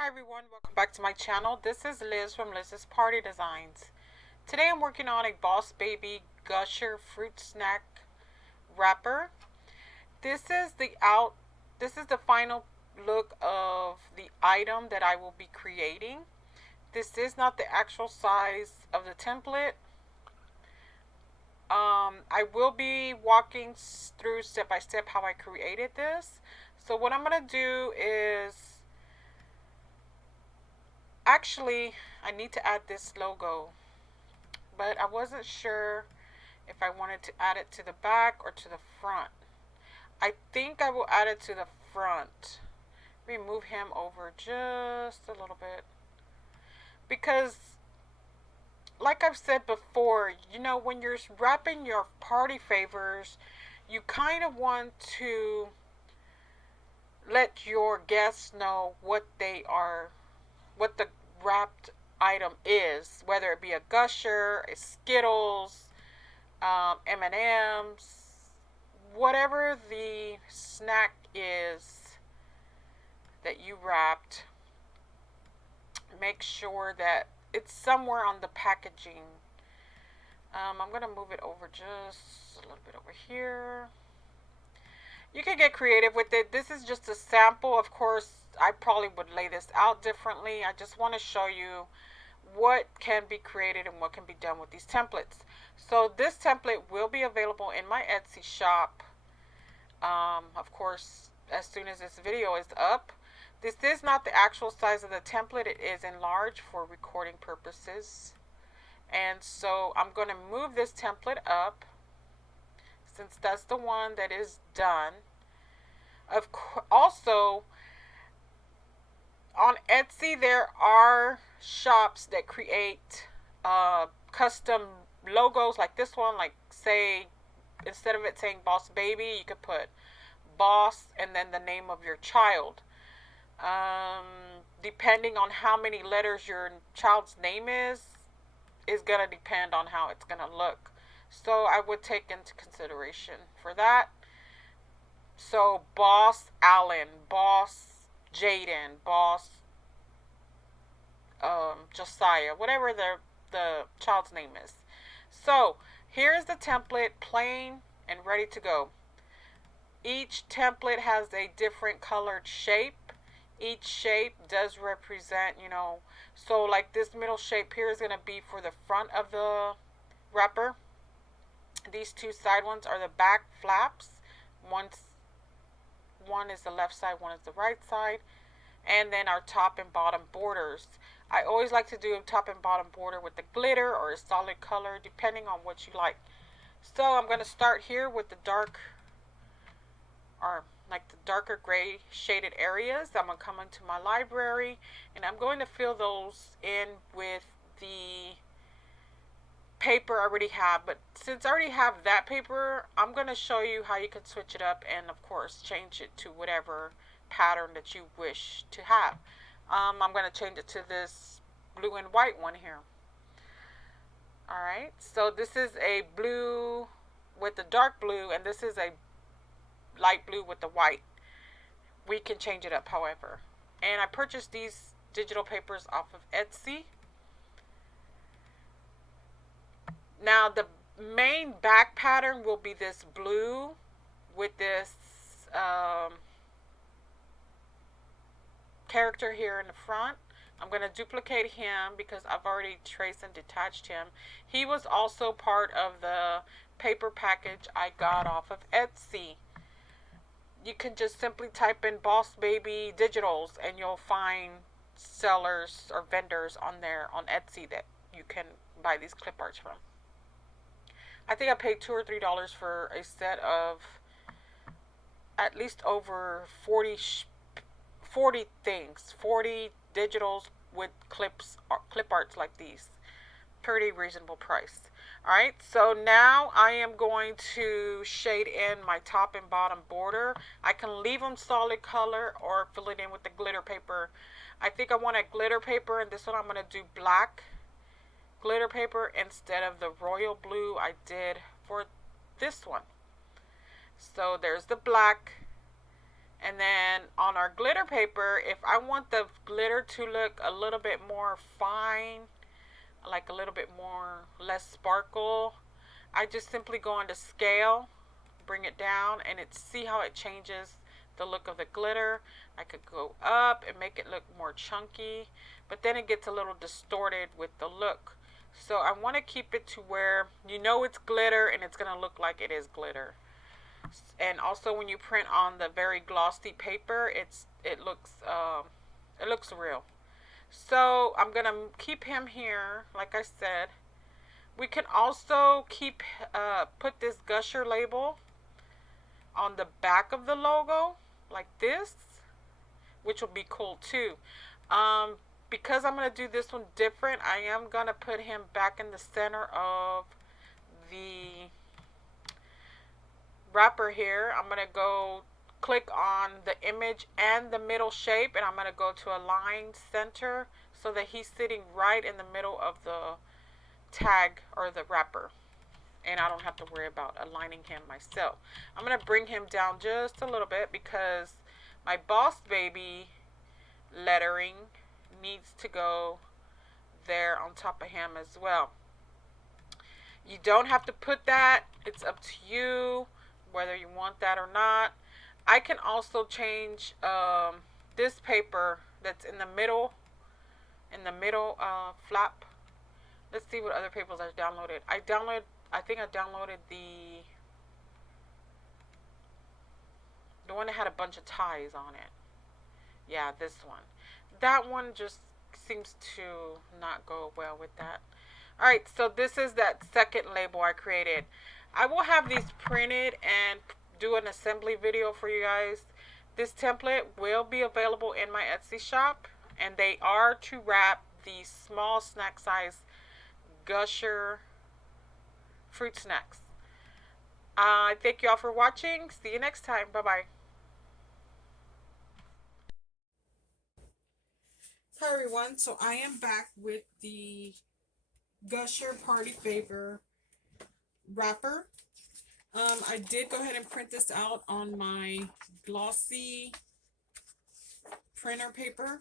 Hi everyone, welcome back to my channel. This is Liz from Liz's Party Designs. Today I'm working on a Boss Baby Gusher fruit snack wrapper. This is the final look of the item that I will be creating. This is not the actual size of the template. I will be walking through step by step how I created this. So what I'm going to do is actually, I need to add this logo, but I wasn't sure if I wanted to add it to the back or to the front. I think I will add it to the front. Let me move him over just a little bit. Because, like I've said before, when you're wrapping your party favors, you kind of want to let your guests know what the wrapped item is, whether it be a Gusher, a Skittles, M&Ms, whatever the snack is that you wrapped. Make sure that it's somewhere on the packaging. I'm going to move it over just a little bit over here. You can get creative with it. This is just a sample. Of course, I probably would lay this out differently. I just want to show you what can be created and what can be done with these templates. So this template will be available in my Etsy shop, of course, as soon as this video is up. This is not the actual size of the template. It is enlarged for recording purposes. And so I'm going to move this template up, since that's the one that is done. Also, on Etsy, there are shops that create custom logos like this one. Like, say, instead of it saying Boss Baby, you could put Boss and then the name of your child. Depending on how many letters your child's name is going to depend on how it's going to look. So I would take into consideration for that. So Boss Allen, Boss Jaden, Boss Josiah, whatever the child's name is. So here's the template, plain and ready to go. Each template has a different colored shape. Each shape does represent, so like this middle shape here is going to be for the front of the wrapper. These two side ones are the back flaps. One is the left side, one is the right side. And then our top and bottom borders. I always like to do a top and bottom border with the glitter or a solid color, depending on what you like. So I'm going to start here with the dark, or like the darker gray shaded areas. I'm going to come into my library and I'm going to fill those in with the paper I already have. But since I already have that paper, I'm going to show you how you can switch it up and of course change it to whatever pattern that you wish to have. I'm going to change it to this blue and white one here. Alright, so this is a blue with the dark blue, and this is a light blue with the white. We can change it up, however. And I purchased these digital papers off of Etsy. Now the main back pattern will be this blue with this character here in the front. I'm going to duplicate him because I've already traced and detached him. He was also part of the paper package I got off of Etsy. You can just simply type in Boss Baby Digitals and you'll find sellers or vendors on there on Etsy that you can buy these clip arts from. I think I paid $2 or $3 for a set of at least over 40 things, 40 digitals with clip arts like these. Pretty reasonable price. Alright, so now I am going to shade in my top and bottom border. I can leave them solid color or fill it in with the glitter paper. I think I want a glitter paper, and this one I'm going to do black glitter paper instead of the royal blue I did for this one. So there's the black And then on our glitter paper, if I want the glitter to look a little bit more fine, like a little bit more less sparkle, I just simply go on to scale, bring it down, and see how it changes the look of the glitter. I could go up and make it look more chunky, but then it gets a little distorted with the look. So I want to keep it to where you know it's glitter and it's going to look like it is glitter. And also when you print on the very glossy paper, it looks real. So I'm gonna keep him here, like I said. We can also put this Gusher label on the back of the logo, like this, which will be cool too. Um, because I'm gonna do this one different, I am gonna put him back in the center of the wrapper here. I'm going to go click on the image and the middle shape, and I'm going to go to align center so that he's sitting right in the middle of the tag or the wrapper, and I don't have to worry about aligning him myself. I'm going to bring him down just a little bit because my Boss Baby lettering needs to go there on top of him as well. You don't have to put that. It's up to you whether you want that or not. I can also change this paper that's in the middle flap. Let's see what other papers I downloaded. I think I downloaded the one that had a bunch of ties on it. Yeah, this one. That one just seems to not go well with that. Alright, so this is that second label I created. I will have these printed and do an assembly video for you guys. This template will be available in my Etsy shop, and they are to wrap the small snack size Gusher fruit snacks. I thank you all for watching. See you next time. Bye-bye. Hi everyone, so I am back with the Gusher Party Favor wrapper. I did go ahead and print this out on my glossy printer paper.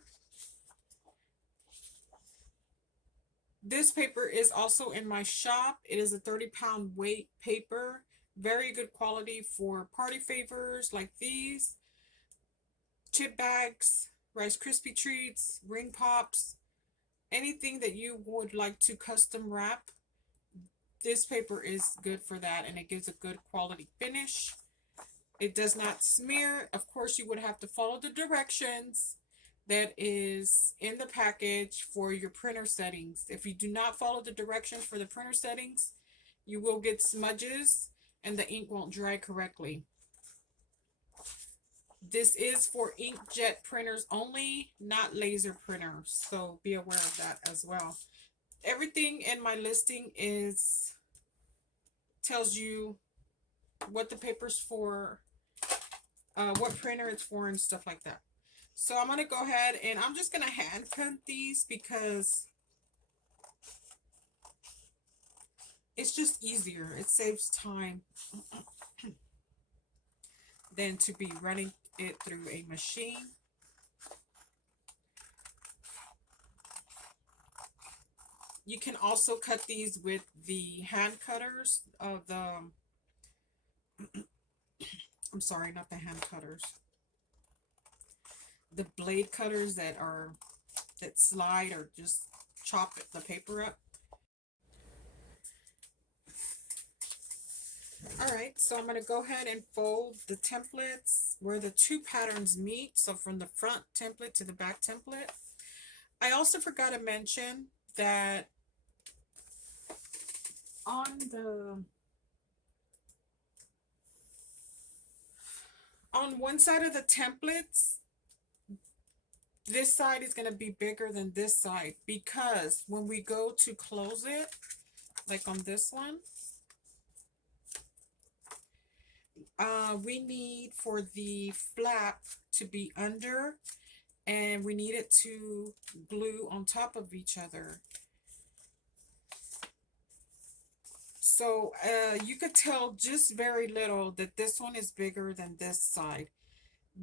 This paper is also in my shop. It is a 30-pound weight paper. Very good quality for party favors like these, chip bags, Rice Krispie treats, ring pops, anything that you would like to custom wrap. This paper is good for that, and it gives a good quality finish. It does not smear. Of course, you would have to follow the directions that is in the package for your printer settings. If you do not follow the directions for the printer settings, you will get smudges and the ink won't dry correctly. This is for inkjet printers only, not laser printers, so be aware of that as well. Everything in my listing tells you what the paper's for, what printer it's for, and stuff like that. So I'm going to go ahead and I'm just going to hand cut these because it's just easier. It saves time than to be running it through a machine. You can also cut these with the hand cutters of the, I'm sorry, not the hand cutters. The blade cutters that slide or just chop the paper up. Alright, so I'm going to go ahead and fold the templates where the two patterns meet. So from the front template to the back template. I also forgot to mention that on one side of the templates, this side is going to be bigger than this side, because when we go to close it, like on this one, we need for the flap to be under, and we need it to glue on top of each other. So you could tell just very little that this one is bigger than this side.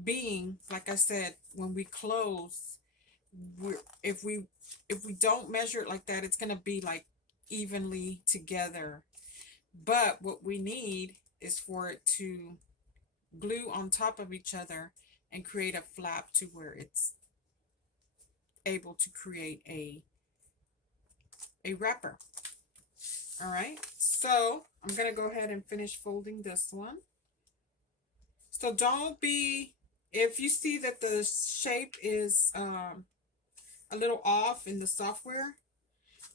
being, like I said, when we close, we're, if we don't measure it like that, it's gonna be like evenly together. But what we need is for it to glue on top of each other and create a flap to where it's able to create a wrapper. All right, so I'm gonna go ahead and finish folding this one. So don't be, if you see that the shape is a little off in the software,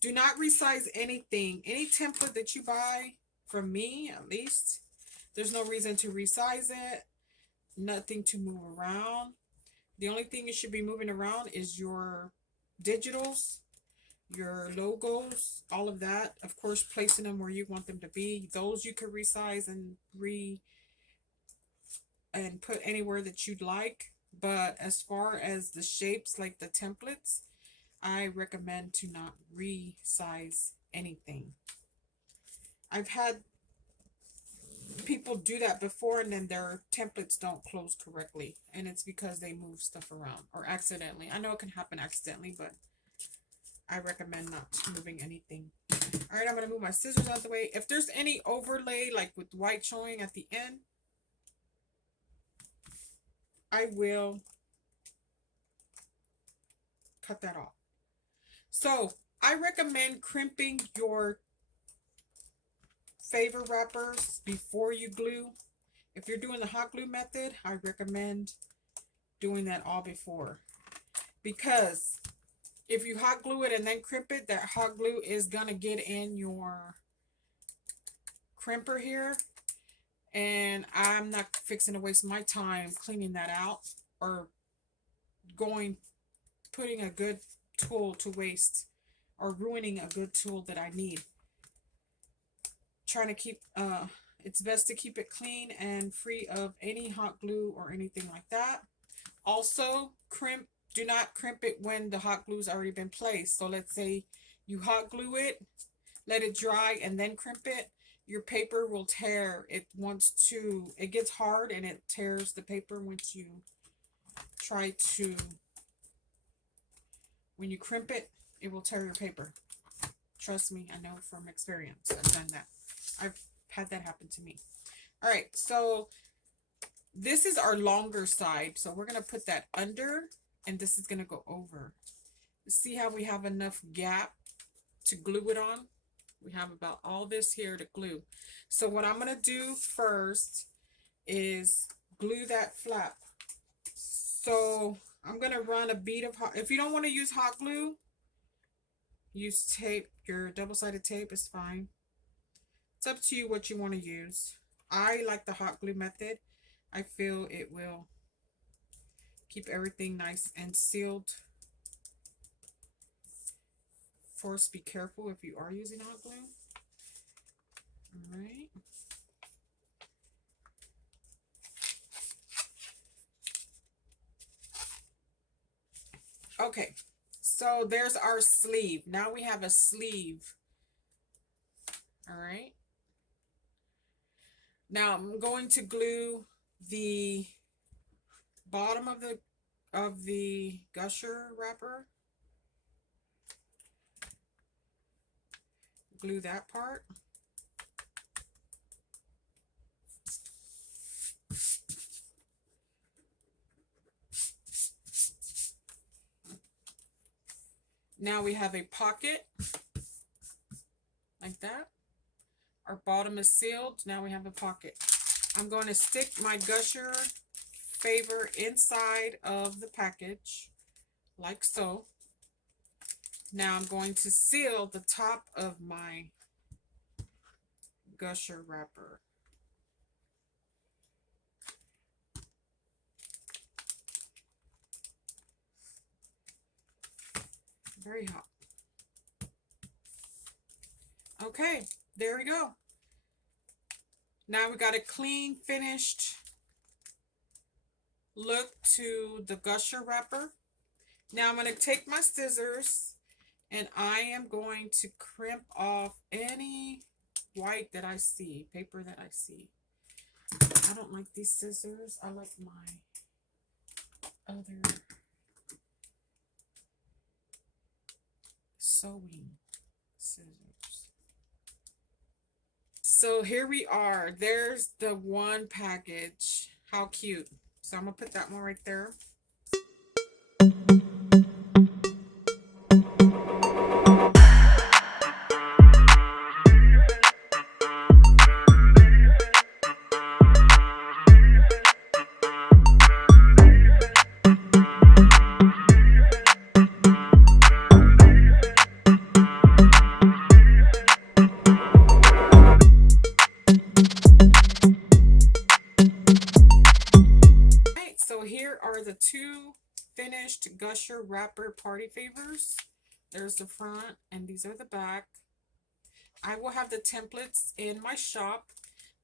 do not resize anything. Any template that you buy, from me at least, there's no reason to resize it, nothing to move around. The only thing you should be moving around is your digitals, your logos, all of that. Of course, placing them where you want them to be. Those you can resize and put anywhere that you'd like. But as far as the shapes, like the templates, I recommend to not resize anything. I've had people do that before and then their templates don't close correctly, and it's because they move stuff around or accidentally. I know it can happen accidentally, but I recommend not moving anything. All right, I'm going to move my scissors out of the way. If there's any overlay, like with white showing at the end, I will cut that off. So I recommend crimping your favor wrappers before you glue. If you're doing the hot glue method, I recommend doing that all before, because if you hot glue it and then crimp it, that hot glue is gonna get in your crimper here, and I'm not fixing to waste my time cleaning that out or putting a good tool to waste or ruining a good tool that I need. Trying to keep it's best to keep it clean and free of any hot glue or anything like that. Also, do not crimp it when the hot glue's already been placed. So let's say you hot glue it, let it dry, and then crimp it. Your paper will tear. It gets hard and it tears the paper when you crimp it, it will tear your paper. Trust me, I know from experience. I've done that. I've had that happen to me. All right, so this is our longer side. So we're going to put that under, and this is going to go over. See how we have enough gap to glue it on? We have about all this here to glue. So what I'm going to do first is glue that flap. So I'm going to run a bead of hot. If you don't want to use hot glue, use tape. Your double-sided tape is fine. It's up to you what you want to use. I like the hot glue method. I feel it will keep everything nice and sealed. Of course, be careful if you are using hot glue. All right. Okay, so there's our sleeve. Now we have a sleeve. All right. Now I'm going to glue the bottom of the gusher wrapper. Glue that part. Now we have a pocket like that. Our bottom is sealed. Now we have a pocket. I'm going to stick my gusher favor inside of the package like so. Now I'm going to seal the top of my gusher wrapper. Very hot. Okay, there we go. Now we got a clean, finished look to the gusher wrapper. Now I'm going to take my scissors and I am going to crimp off any white that I see, paper that I see. I don't like these scissors. I like my other sewing scissors. So here we are. There's the one package. How cute. So I'm going to put that one right there. So here are the two finished Gusher wrapper party favors. There's the front and these are the back. I will have the templates in my shop.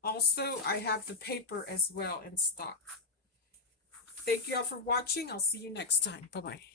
Also, I have the paper as well in stock. Thank you all for watching. I'll see you next time. Bye-bye.